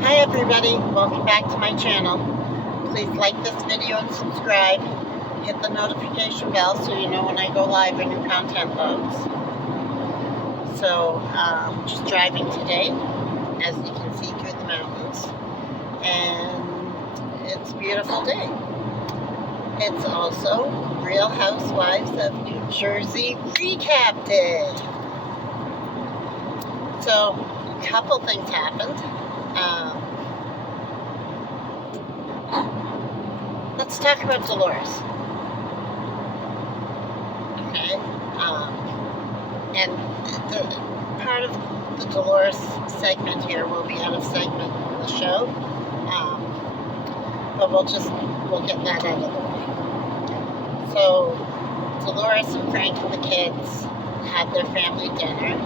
Hi everybody, welcome back to my channel. Please like this video and subscribe. Hit the notification bell so you know when I go live and new content loads. So, just driving today, as you can see through the mountains. And it's a beautiful day. It's also Real Housewives of New Jersey recap day. So, a couple things happened. Let's talk about Dolores. Okay? And the part of the Dolores segment here will be out of segment in the show. But we'll get that out of the way. So, Dolores and Frank and the kids had their family dinner.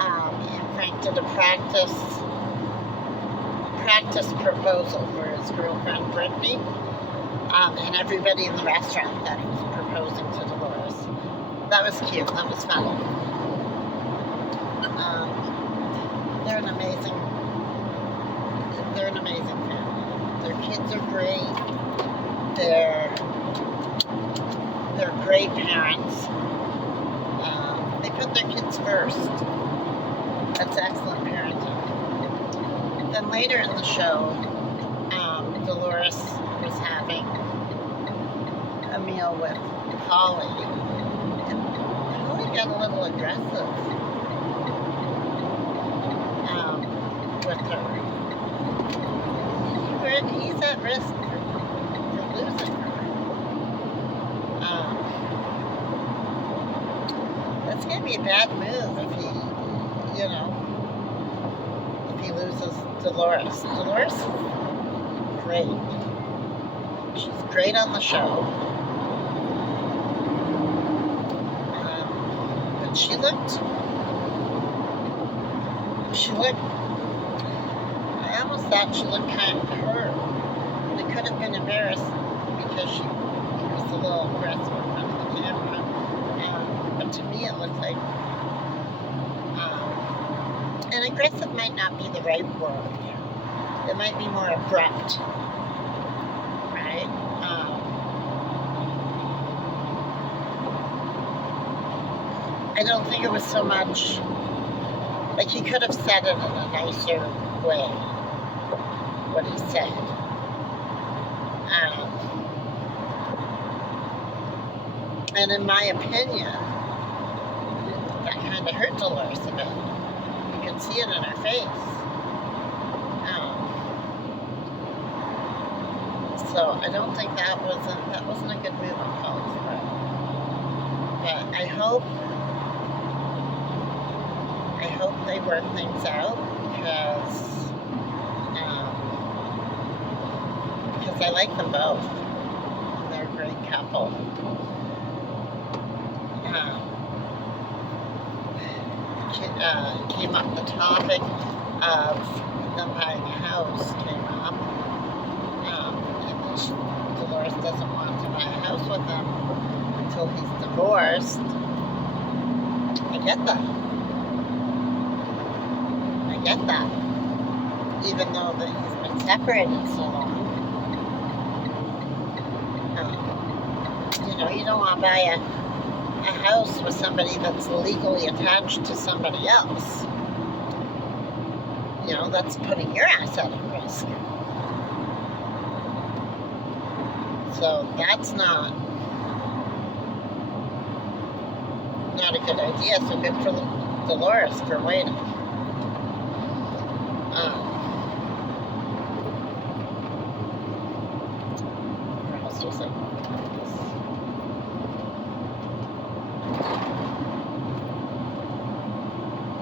And Frank did a practice proposal for his girlfriend Brittany, and everybody in the restaurant thought he was proposing to Dolores. That was cute. That was fun. They're an amazing family. Their kids are great. They're great parents. They put their kids first. That's excellent parenting. Then later in the show, Dolores was having a meal with Holly, and Holly got a little aggressive with her. He's at risk for losing her. That's going to be a bad move if he loses Dolores. Dolores is great. She's great on the show. But she looked, I almost thought she looked kind of hurt. And it could have been embarrassed because she was a little aggressive in front of the camera. But to me it looked like, and aggressive might not be the right word. It might be more abrupt, right? I don't think it was so much, like he could have said it in a nicer way, what he said. And in my opinion, that kind of hurt Dolores a bit. You could see it in her face. So I don't think that wasn't a good move on Holly's part. But I hope they work things out because I like them both. And they're a great couple. Came up the topic of them buying a house came up. Dolores doesn't want to buy a house with him until he's divorced. I get that. Even though that he's been separated so long. You don't want to buy a house with somebody that's legally attached to somebody else. That's putting your asset at risk. So that's not a good idea. So good for Dolores for waiting. What else was it?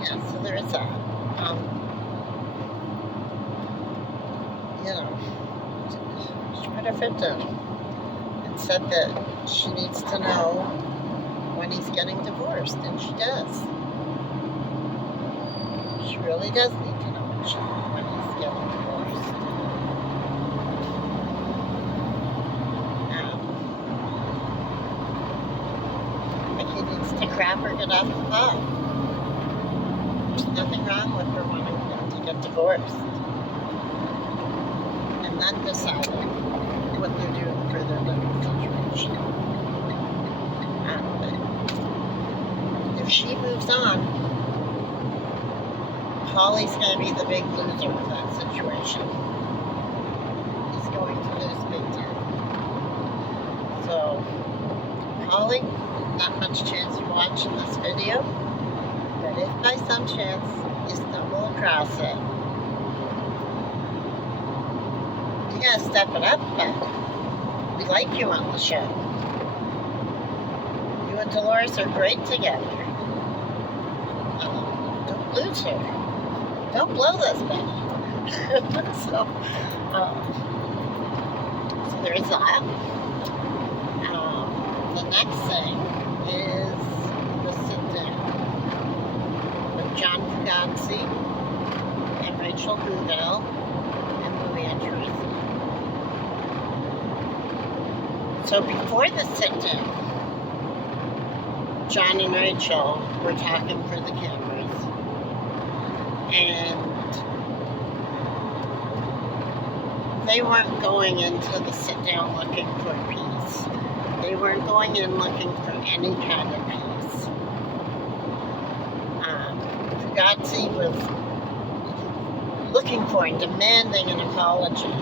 Yeah, so there is that. She put her foot down and said that she needs to know when he's getting divorced, and she does. She really does need to know when he's getting divorced. But he needs to crap or get off the pot. There's nothing wrong with her wanting him to get divorced. and then deciding what they're doing for their living situation. If she moves on, Paulie's going to be the big loser of that situation. He's going to lose big time. So, Paulie, not much chance you're watching this video, but if by some chance you stumble across it, you gotta step it up, but we like you on the show. You and Dolores are great together. Don't lose her. Don't blow this baby. So there is that. The next thing is the sit-down with John Fugazi and Rachel Hudell and Louis Andrews. So before the sit-down, John and Rachel were talking for the cameras, and they weren't going into the sit-down looking for peace. They weren't going in looking for any kind of peace. Fugazi was looking for and demanding an apology.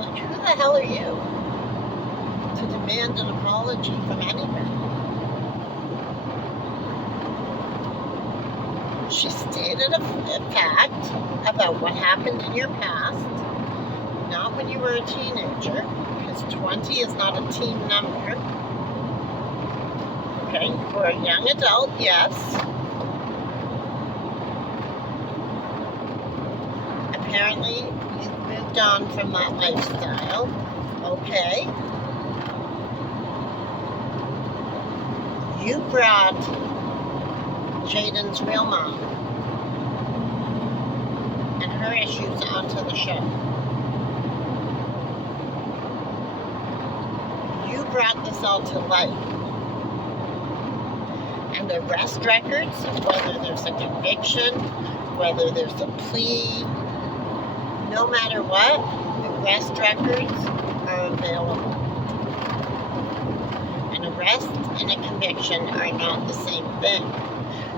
Like, who the hell are you to demand an apology from anybody? She stated a fact about what happened in your past, not when you were a teenager, because 20 is not a teen number. Okay, you were a young adult, yes. Apparently, you've moved on from that lifestyle. Okay. You brought Jaden's real mom and her issues onto the show. You brought this all to light. And arrest records, whether there's a conviction, whether there's a plea, no matter what, arrest records are available. An arrest and a conviction are not the same thing.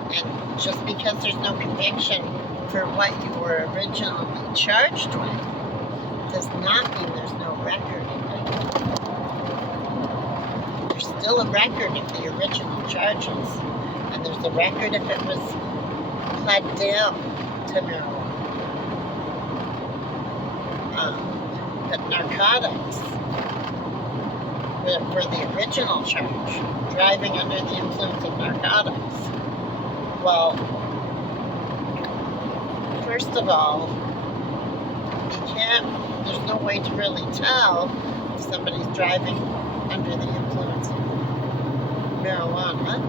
And just because there's no conviction for what you were originally charged with does not mean there's no record of it. There's still a record of the original charges, and there's a record if it was pled down to marijuana. But narcotics were the original charge, driving under the influence of narcotics. Well, first of all, there's no way to really tell if somebody's driving under the influence of marijuana.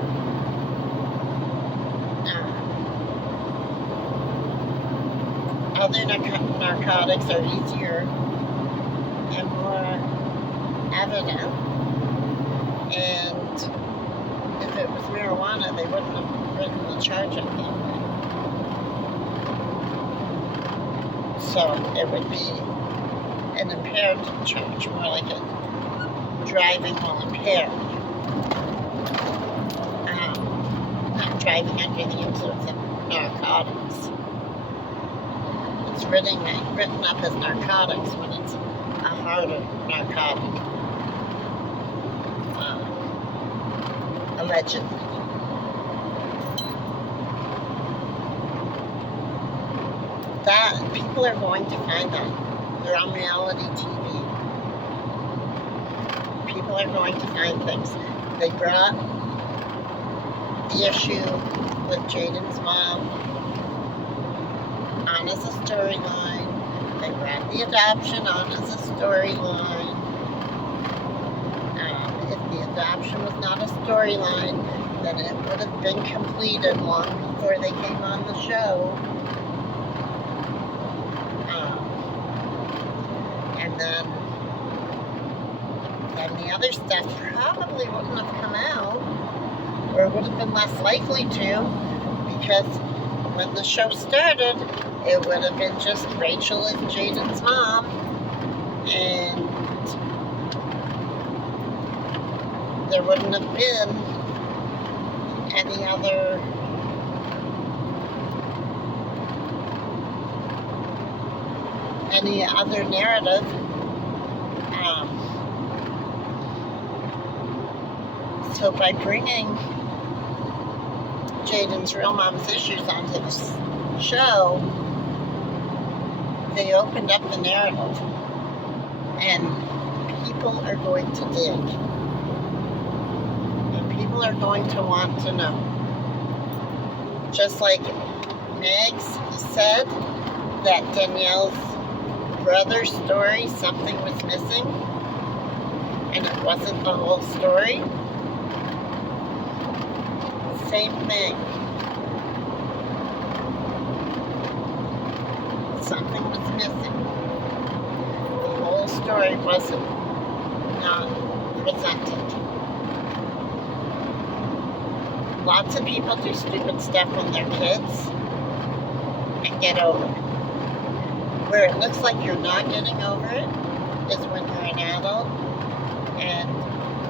Other narcotics are easier and more evident, and if it was marijuana, they wouldn't have written the charge up that way. So it would be an impaired charge, more like a driving while impaired. Not driving under the influence of narcotics. It's written up as narcotics when it's a harder narcotic. Allegedly. That people are going to find that. They're on reality TV. People are going to find things. They brought the issue with Jaden's mom on as a storyline. They brought the adoption on as a storyline. If the adoption was not a storyline, then it would have been completed long before they came on the show. And then the other stuff probably wouldn't have come out, or would have been less likely to, because when the show started, it would have been just Rachel and Jaden's mom, and there wouldn't have been any other narrative. So by bringing Jaden's real mom's issues onto the show, they opened up the narrative, and people are going to dig, and people are going to want to know. Just like Megs said that Danielle's brother's story, something was missing, and it wasn't the whole story. Same thing. Something was missing. The whole story wasn't not presented. Lots of people do stupid stuff when they're kids and get over it. Where it looks like you're not getting over it is when you're an adult and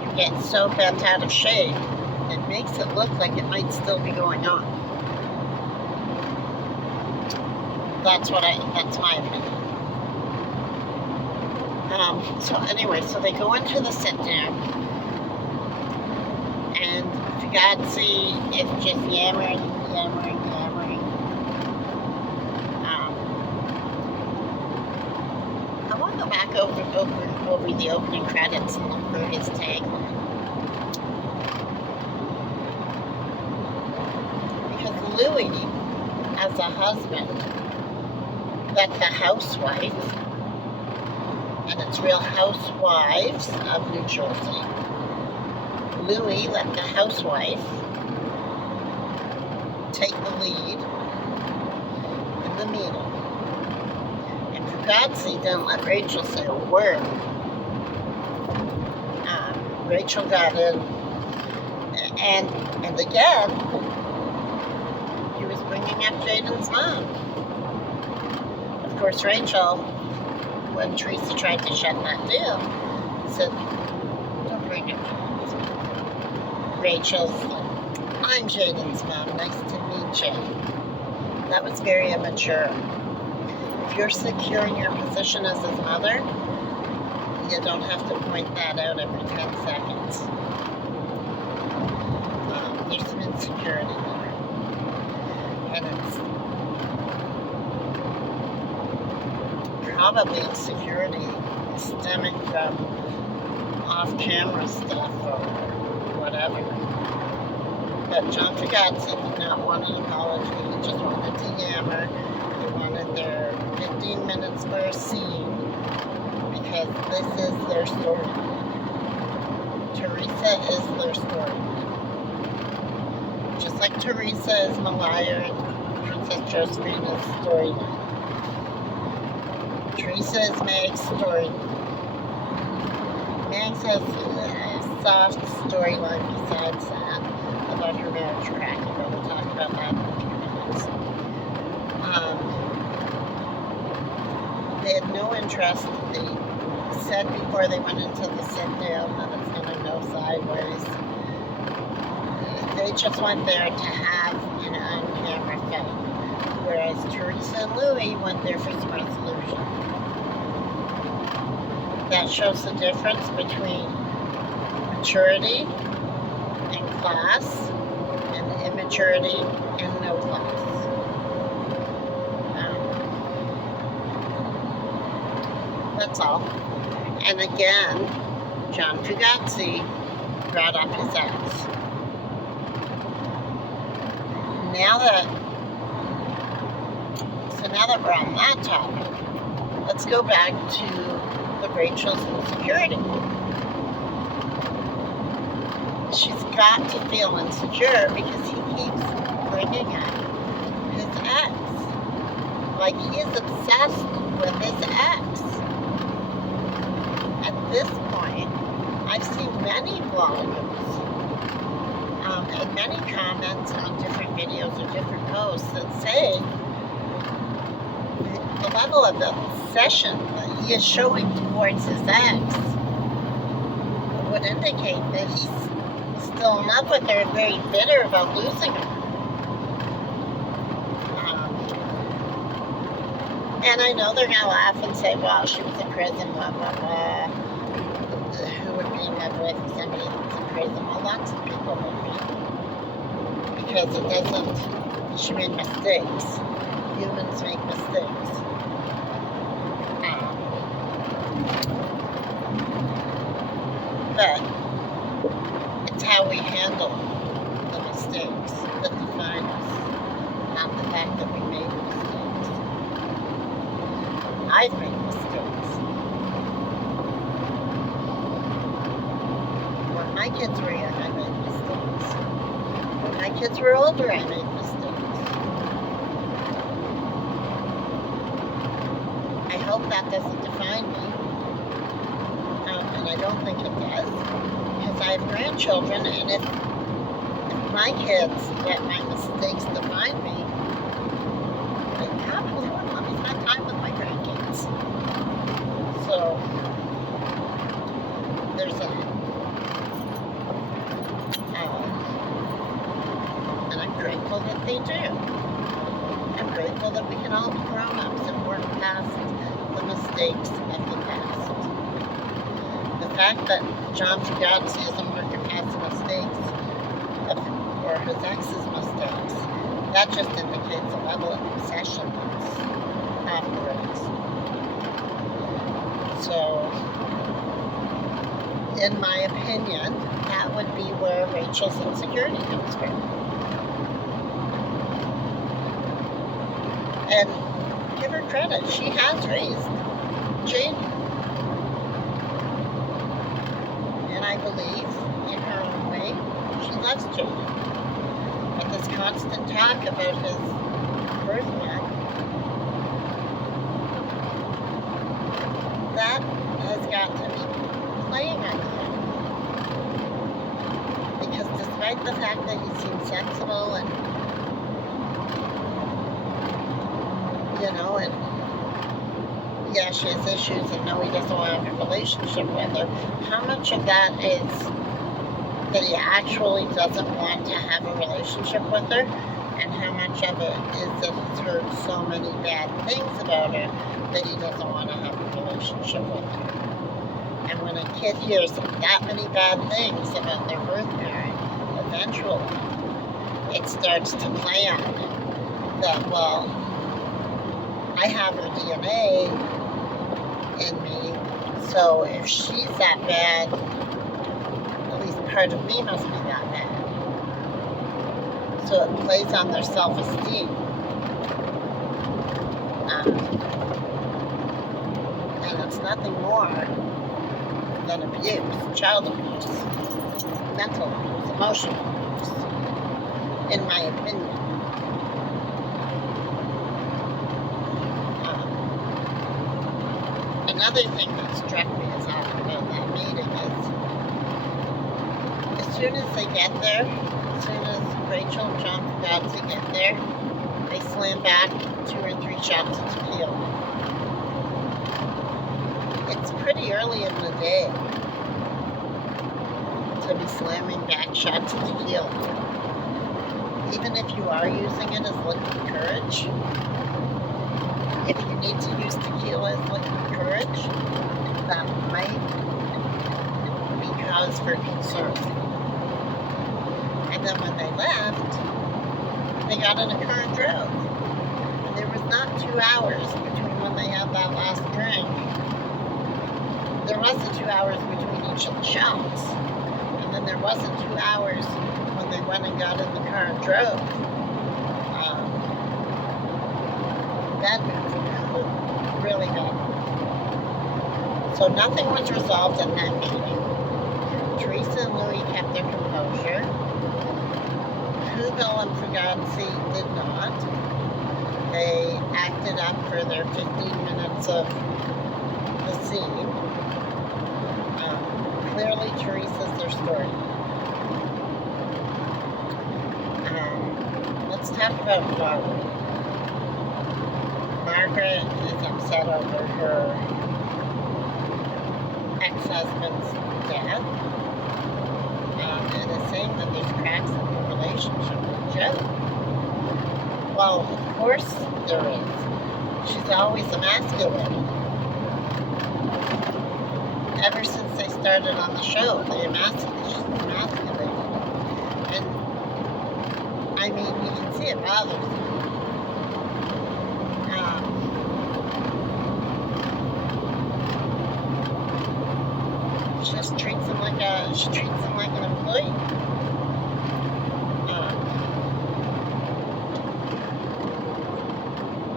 you get so bent out of shape, it makes it look like it might still be going on. That's my opinion. So anyway, so they go into the sit down, and Fugazi is just yammering. I want to go back over the opening credits and look for his tagline. Because Louis, as a husband, let the housewife, and it's Real Housewives of New Jersey, Louis let the housewife take the lead in the meeting. And Fugazi didn't let Rachel say a word. Rachel got in, and again, he was bringing up Jaden's mom. Of course, Rachel, when Teresa tried to shut that down, said, "Don't bring up Jaden's mom." Rachel's like, "I'm Jaden's mom, nice to meet you." That was very immature. If you're secure in your position as his mother, you don't have to point that out every 10 seconds. There's some insecurity there. And it's probably insecurity stemming from off-camera stuff or whatever. But John Fugazi did not want an apology. He just wanted to yammer. He wanted their 15 minutes for a scene, because this is their storyline. Teresa is their storyline. Just like Teresa is Malaya and Princess Josephine's storyline. Teresa is Meg's storyline. Meg has a soft storyline besides that about her marriage cracking, but we'll talk about that in a few minutes. They had no interest. They said before they went into the sit down that it's going to go sideways. They just went there to have an on-camera fight, whereas Teresa and Louis went there for some resolution. That shows the difference between maturity and class and immaturity and no class. That's all. And again, John Fugazi brought up his ex. Now that we're on that topic, let's go back to the Rachel's insecurity. She's got to feel insecure because he keeps bringing up his ex. Like, he is obsessed with his ex. At this point, I've seen many vloggers in many comments on different videos or different posts that say the level of obsession that he is showing towards his ex would indicate that he's still in love with her and very bitter about losing her. And I know they're going to laugh and say, well, she was in prison, blah, blah, blah. Who would be in love with somebody that's in prison? Well, lots of people would be. Because it doesn't, she made mistakes. Humans make mistakes. But it's how we handle the mistakes that define us, not the fact that we made mistakes. I've made mistakes. When my kids were young, I made mistakes. When my kids were older, I made mistakes. I hope that doesn't define me. And I don't think it does. Because I have grandchildren, and if my kids let my mistakes define me, I probably wouldn't let me spend time with my grandkids. So, there's that. And I'm grateful that they do. I'm grateful that we can all be grown-ups and work past the mistakes of the past. The fact that John Fugazzi isn't working past the mistakes or his ex's mistakes, that just indicates a level of obsession that's operates. So, in my opinion, that would be where Rachel's insecurity comes from. And give her credit, she has raised Jamie. And I believe, in her own way, she loves Jamie. But this constant talk about his birthmark, that has got to be playing on him. Because despite the fact that he seems sensible and, and yeah, she has issues and no, he doesn't want to have a relationship with her. How much of that is that he actually doesn't want to have a relationship with her? And how much of it is that he's heard so many bad things about her that he doesn't want to have a relationship with her? And when a kid hears that many bad things about their birth parent, eventually it starts to play on him that, well, I have her DNA in me, so if she's that bad, at least part of me must be that bad. So it plays on their self-esteem. And it's nothing more than abuse, child abuse, mental abuse, emotional abuse, in my opinion. Another thing that struck me as odd about that meeting is, as soon as they get there, as soon as Rachel and John Fugazzi get there, they slam back 2 or 3 shots of tequila. It's pretty early in the day to be slamming back shots of tequila. Even if you are using it as liquid courage, if you need to use tequila as liquid courage, that might be cause for concern. And then when they left, they got in a car and drove. And there was not 2 hours between when they had that last drink. There wasn't 2 hours between each of the shots. And then there wasn't 2 hours when they went and got in the car and drove. Bad move. Really bad. So nothing was resolved in that meeting. Teresa and Louis kept their composure. Hugo and Fugazzi did not. They acted up for their 15 minutes of the scene. Clearly, Teresa's their story. talk about Margaret is upset over her ex-husband's death, and is saying that there's cracks in her relationship with Joe. Well, of course there is. She's always emasculated. Ever since they started on the show, she's emasculated. And, I mean, you can see it bothers her. She just treats him like an employee.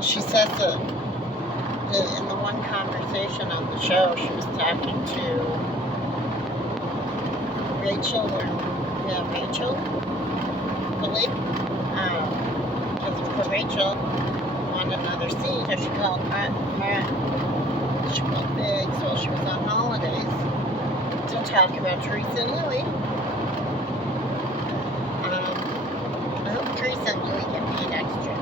She says that in the one conversation on the show, she was talking to Rachel, I believe. Because Rachel wanted another seat, so she called Biggs while she was on holidays to talk about Teresa and Louie. I hope Teresa and Louie get paid extra.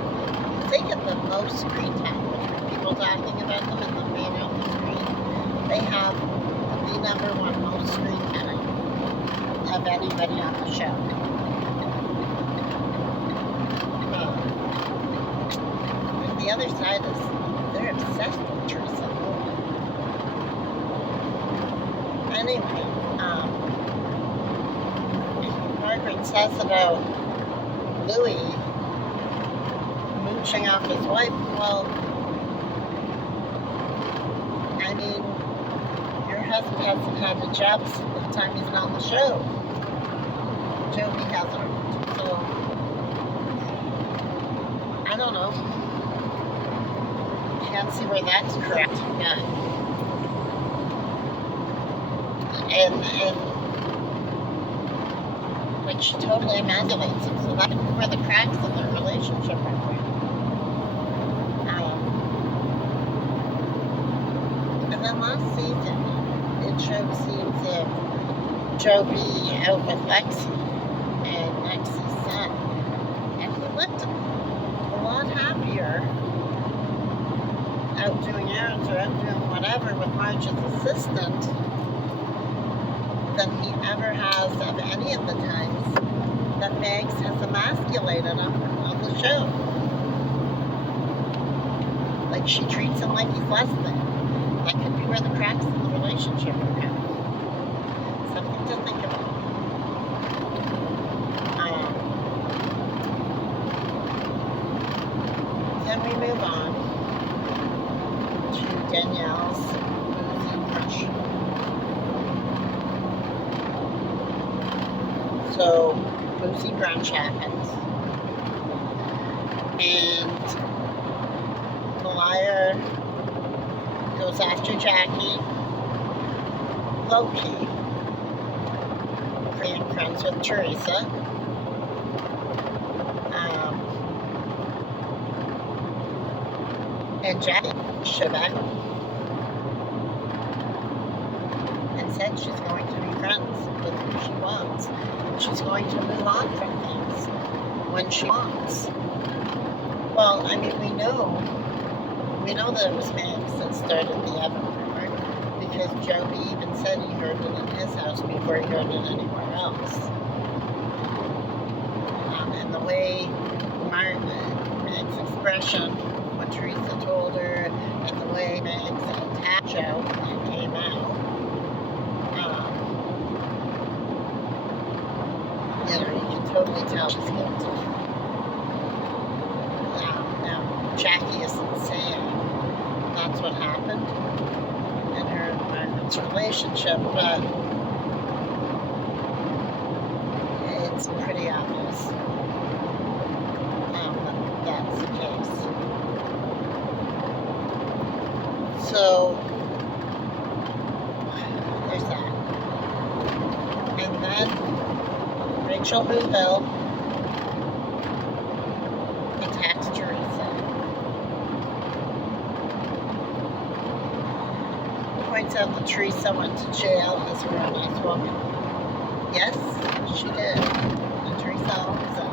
They get the most screen time between people talking about them and them being on the screen. They have the number one most screen time of anybody on the show. And the other side is they're obsessed with Teresa and Louie. Anyway, Margaret says about Louie mooching off his wife. Well, I mean, your husband hasn't had a job since the time he's been on the show. Joey hasn't. So, I don't know. Can't see where that's correct. Yeah. And like, she totally emasculates him, so that could be where the cracks in their relationship are from. And then last season, it showed scenes of Joey out with Lexi and Lexi's son, and he looked a lot happier out doing errands or out doing whatever with Marge's assistant than he ever has of any of the times that Megs has emasculated him on the show. Like, she treats him like he's less than. That could be where the cracks in the relationship are at. Something to think about. Then we move on to Danielle's boozy brunch. So, boozy brunch happens, and the liar goes after Jackie, low-key, being friends with Teresa. And Jackie showed back and said she's going to be friends with who she wants. She's going to move on from things when she wants. Well, I mean, we know that it was Max that started the Evan rumor, because Joey even said he heard it in his house before he heard it anywhere else. And the way Meg's expression, what Teresa told her, and the way Meg's attacked Joe when that came out, you can totally tell she's guilty. Now, Jackie isn't saying that's what happened in her environment's relationship, but it's pretty obvious that that's the case. So, there's that. And then Rachel Boudreaux attacks Teresa. Points out that Teresa went to jail as a real nice woman. Yes, she did. And Teresa owns it.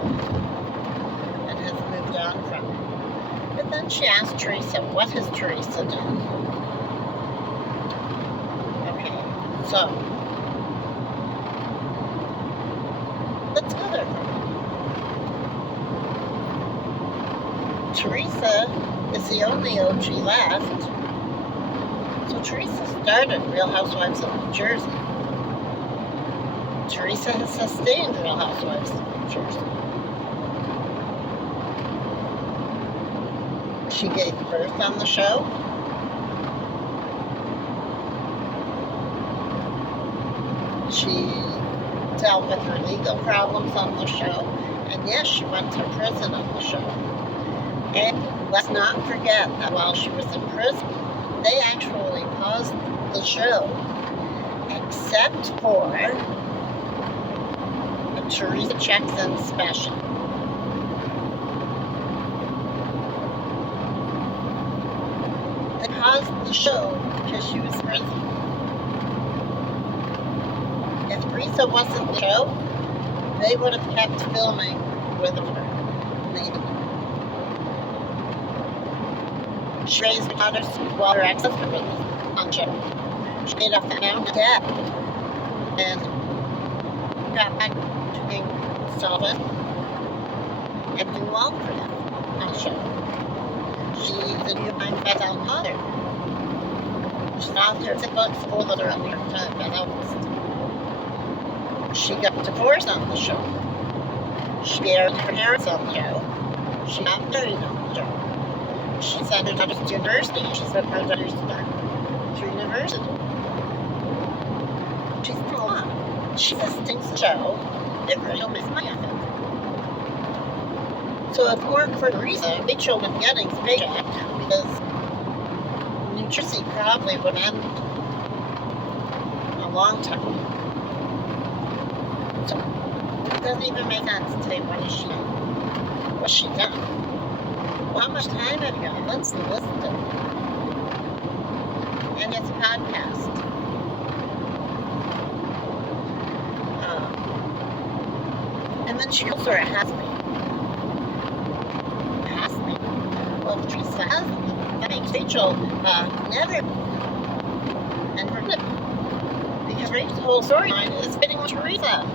And has on from it. But then she asked Teresa, what has Teresa done? Okay, so let's go there. Teresa is the only OG left. So Teresa started Real Housewives of New Jersey. Teresa has sustained Real Housewives of New Jersey. She gave birth on the show. She dealt with her legal problems on the show. And yes, she went to prison on the show. And let's not forget that while she was in prison, they actually paused the show except for a Teresa Checks In special. They paused the show because she was in prison. If Teresa wasn't the show, they would have kept filming with her. Maybe. She raised daughters while her ex-husband was on the show. She paid off the amount of debt and got back to being solvent and doing well for them on the show. She's a New York Times best-selling author. She's an author of 6 books, 4 that are on the New York Times best-selling list. She got divorced on the show. She buried her parents on the show. She got married on the show. She sent her daughters to university. She sent her daughters to university. She's done a lot. She sustains the show. It really makes money off it. So if it weren't for Teresa, Rachel would be getting the paycheck because New Jersey probably would end a long time. So it doesn't even make sense to say what is she done? What's she done? Well, how much time have you got? Let's listen to it. And it's a podcast. And then she calls her a has-been. Has-been. Well, if Teresa has, that makes Rachel never. And her lip. Because Rachel's whole storyline is fitting with Teresa.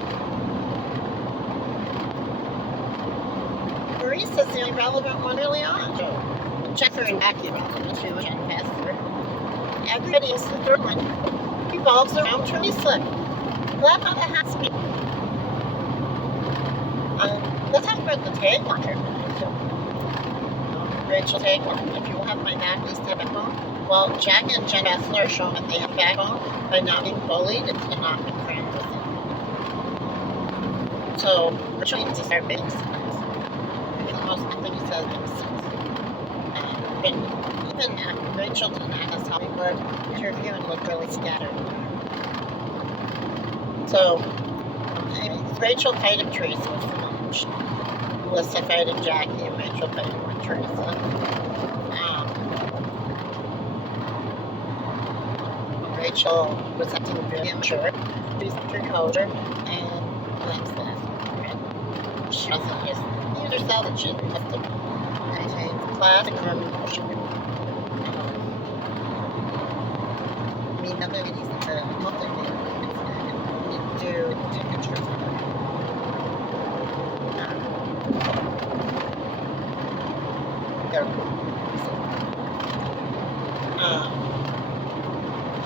Teresa's the only relevant one really on. So, check her and back you relevant too, which I passed through. Everybody is the third one. Revolves around Teresa. That's how that has to be. Let's talk about the tagline here. Rachel tagline. If you will have my back, please stay back home. Well, Jack and Jen Bessler are showing that they have back home by not being bullied and not being friends with them. So, Rachel needs to start being friends. Almost nothing he says makes sense. But even Rachel didn't act as Hollywood interview and looked really scattered. So, anyways, Rachel fighting Teresa was the lunch. Melissa fighting Jackie and Rachel fighting with Teresa. Rachel was acting very immature. Teresa took her composure and Glenn's left. She wasn't just herself that she didn't have to maintain the classic emotion. I mean, nothing needs to multi-media. You need to do take pictures of it.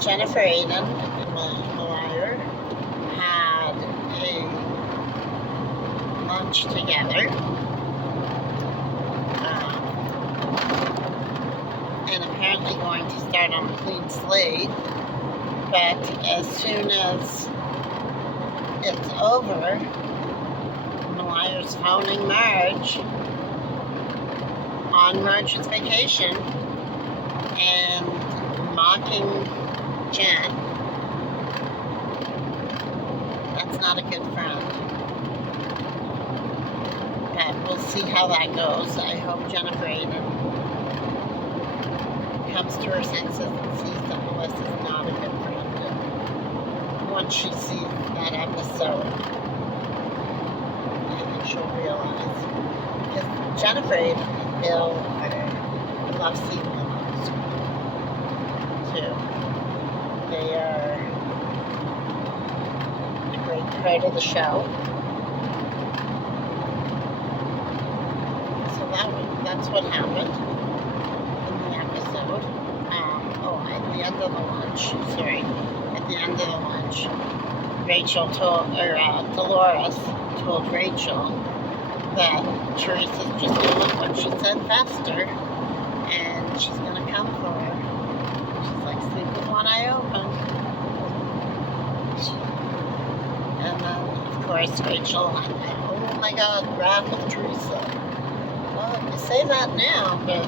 Jennifer Aiden and Malire had a lunch together. And apparently going to start on a clean slate, but as soon as it's over, Malire's phoning Marge on Marge's vacation and mocking Jen. That's not a good friend. But we'll see how that goes. I hope Jennifer Aiden comes to her senses and sees that Melissa's not a good friend. Once she sees that episode, I think she'll realize. because Jennifer and Bill I love seeing them on screen too. They are a great part of the show. So that's what happened in the episode. At the end of the lunch, Dolores told Rachel that Teresa's just doing what she said faster, and she's gonna come for her. She's like, sleep with one eye open. And then, of course, Rachel, oh my God, wrath of Teresa. Well, you say that now, but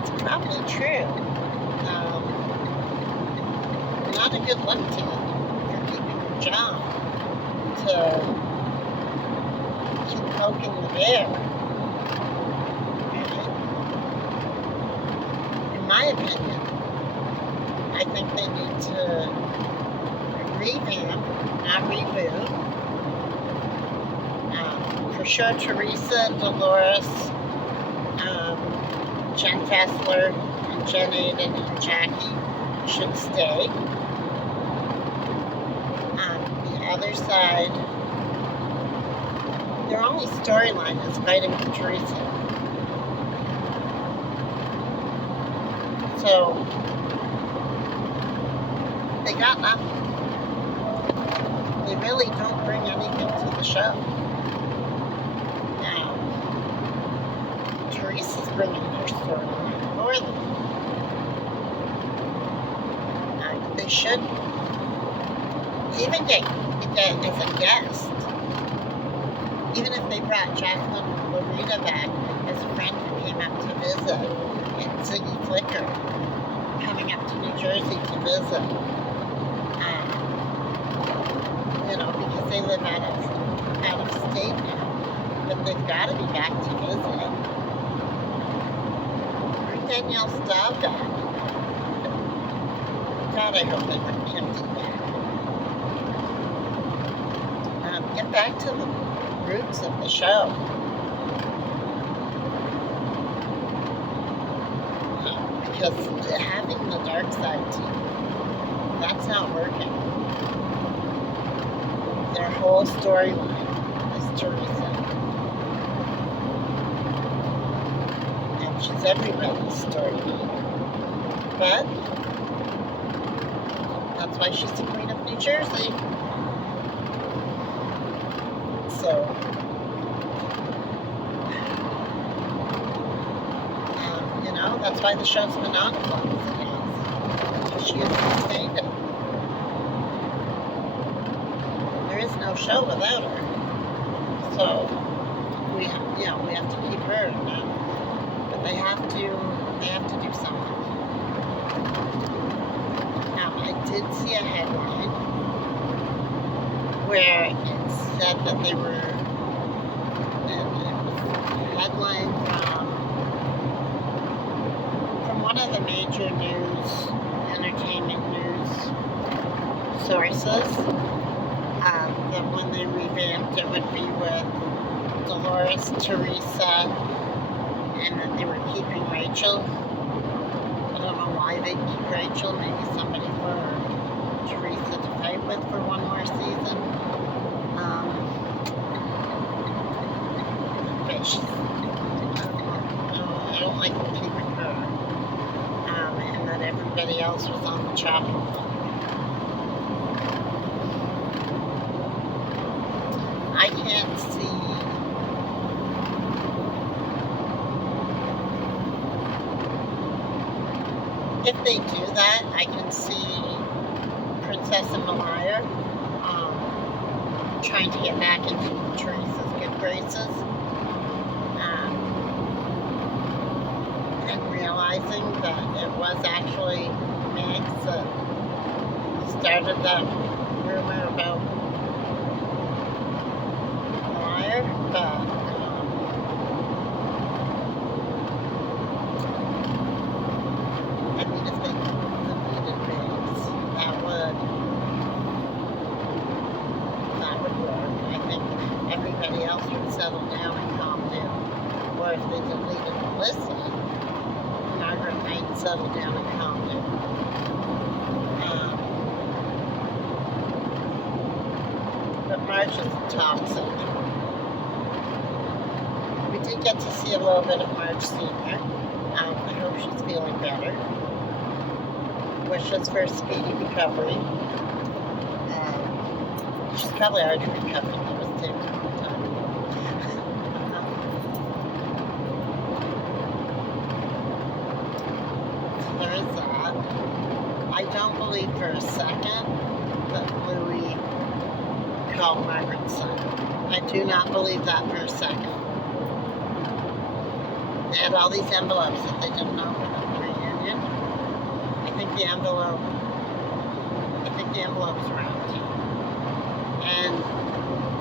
it's probably true. Not a good look to for keeping your job to keep poking the bear. Right? In my opinion, I think they need to revamp, not reboot. For sure, Teresa, Dolores, Jen Fessler, and Jen Aiden, and Jackie should stay. On the other side, their only storyline is fighting with Teresa. So, they got nothing. They really don't bring anything to the show. Now, Teresa's bringing their storyline for them. They should even get as a guest, even if they brought Jacqueline and Loretta back as a friend who came up to visit, and Ziggy Flicker coming up to New Jersey to visit, because they live out of state now, but they've got to be back to visit. Bring Danielle Staub back. God, I hope they bring Kim D back. Get back to the roots of the show. Because having the dark side team, that's not working. Their whole storyline is Teresa. And she's everybody's storyline. But that's why she's the queen of New Jersey. So, that's why the show's been on as long as it has. Because she has sustained it. There is no show without her. So, we have to keep her now. But they have to do something. Now, I did see a headline where it said that they were, and it was a headline from one of the major entertainment news sources, that when they revamped it would be with Dolores, Teresa, and that they were keeping Rachel. I don't know why they'd keep Rachel, maybe somebody for Teresa to fight with for one more season. But I don't like keeping her. And that everybody else was on the chopping block. I can't see if they do that. I can see Princess and Malaya trying to get back into Teresa's good graces, and realizing that it was actually Max that started that rumor about Malaya, but I mean, if they deleted Max, that would work. I think everybody else Melissa, Margaret might settle down and calm down. But Marge is toxic. We did get to see a little bit of Marge Sr. I hope she's feeling better. Wishes for a speedy recovery. She's probably already recovered. It was taking time. So there is that. I don't believe for a second that Louis called Margaret's son. I do not believe that for a second. They had all these envelopes that they didn't open at the reunion. I think the envelopes were empty. And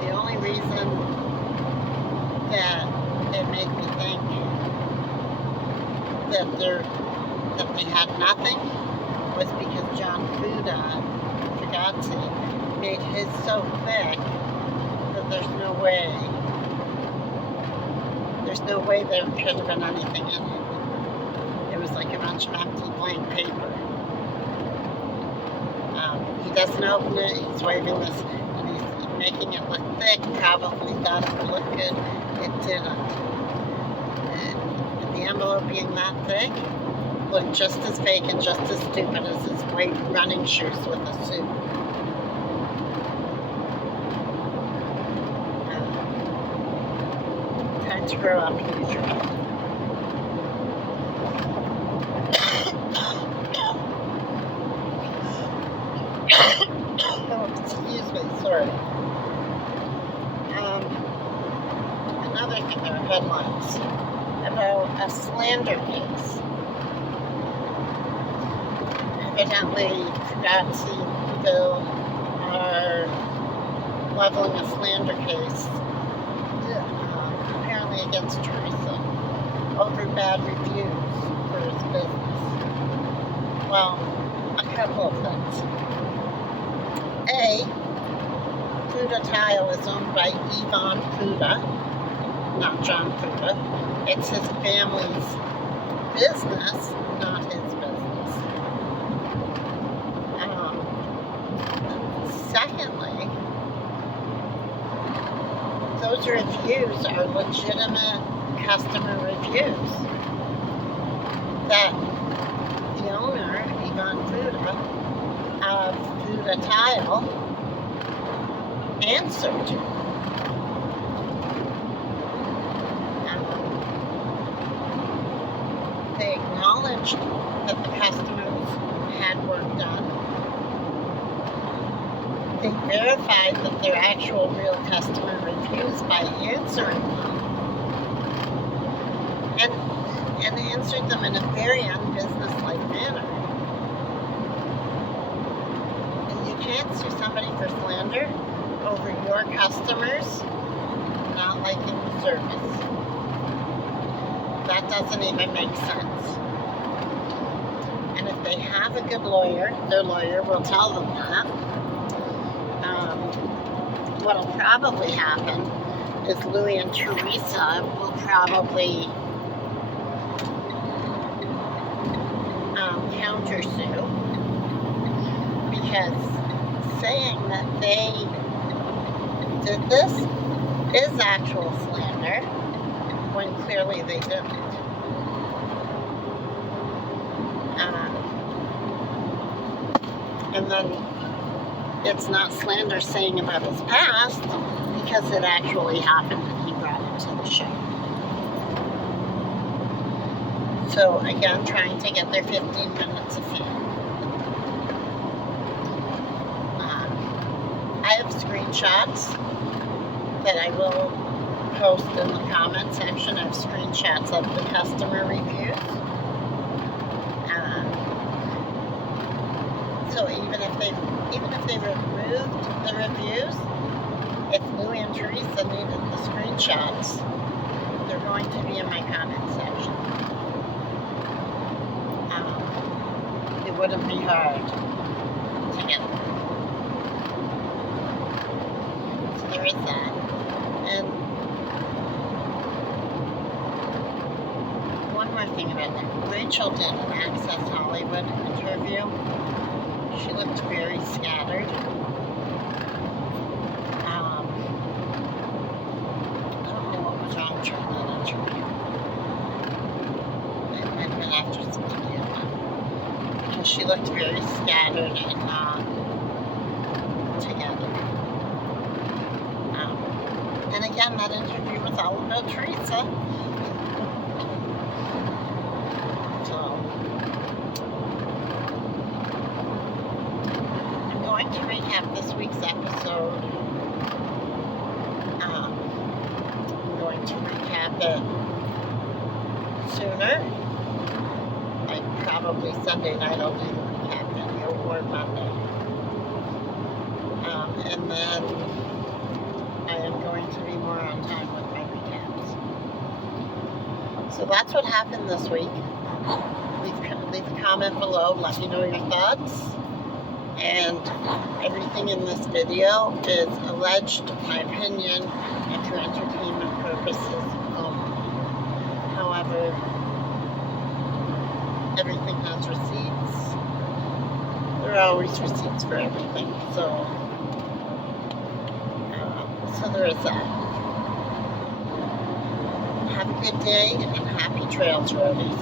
the only reason that it made me think that they had nothing was because John Fugazzi made his so thick that there's no way there could have been anything in it. It was like a bunch of empty blank paper. He doesn't open it, he's waving this, and he's making it look thick, probably thought it would look good. It didn't. And the envelope being that thick looked just as fake and just as stupid as his white running shoes with a suit. Time to grow up and use your head. Oh, excuse me, sorry. Another thing, there are headlines about a slander case. Evidently, Fugazzi and Bill are leveling a slander case, apparently against Teresa, over bad reviews for his business. Well, a couple of things. A, Fuda Tile is owned by Yvonne Fuda, not John Fuda. It's his family's business, not his business. Secondly, those reviews are legitimate customer reviews that the owner, Yvonne Fuda, of Fuda Tile, answered to. They acknowledged that the customers had work done. They verified that they're actual real customer reviews by answering them. And answered them in a very unbusinesslike manner. And you can't sue somebody for slander over your customers not liking the service. That doesn't even make sense. And if they have a good lawyer, their lawyer will tell them that. What'll probably happen is Louis and Teresa will probably countersue, because saying that they did this is actual slander when clearly they didn't. And then it's not slander saying about his past, because it actually happened and he brought it to the show. So again, trying to get their 15 minutes of fame. I have screenshots that I will post in the comment section. I have screenshots of the customer reviews. So even if they removed the reviews, if Louis and Teresa needed the screenshots, they're going to be in my comment section. It wouldn't be hard to get them. So there is that. And more thing about that. Rachel did an Access Hollywood interview. She looked very scattered. I don't know what was wrong during that interview. It might have been after some tequila. Because she looked very scattered and not together. And again, that interview was all about Teresa. So, I'm going to recap this week's episode. I'm going to recap it sooner. Like probably Sunday night I'll do the recap video or Monday. And then I am going to be more on time with my recaps. So that's what happened this week. Leave a comment below, let me know your thoughts. And everything in this video is alleged, my opinion, and for entertainment purposes only. However, everything has receipts. There are always receipts for everything. So there is that. Have a good day and happy trails, roadies.